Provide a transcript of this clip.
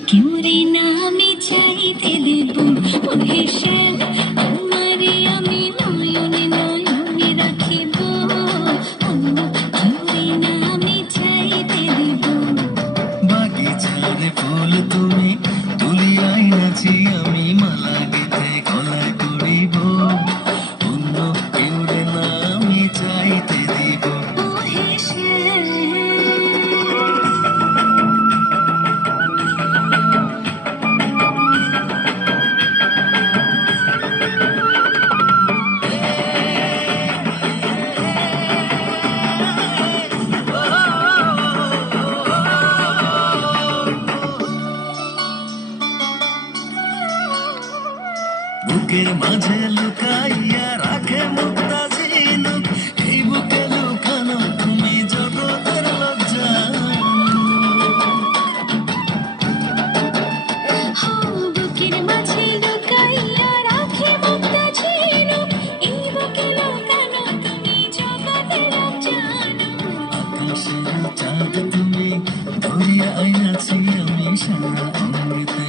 কেউ রে না আমি চাইতে দেব হেসেল তোমারে আমি নয়নে নয়নে রাখিব অন্য কেউ রে না আমি চাইতে দেব বাগিচারে ফুল তুমি তুলিয়াই নাচি আমি মালা গেথে গলায় করিব অন্য কেউ রে না আমি চাইতে দিব ও হেসেল বুকের মাঝে লুকাইয়া রাখে মুক্তা ঝিনুক এই বুকে লুকানো তুমি জগতের লজ্জা বুকের মাঝে লুকাইয়া রাখে মুক্তা ঝিনুক এই বুকে লুকানো তুমি জগতের জানো আকাশের চাঁদ তুমি ধরিয়া আইনাছি আমি সারা অমৃতে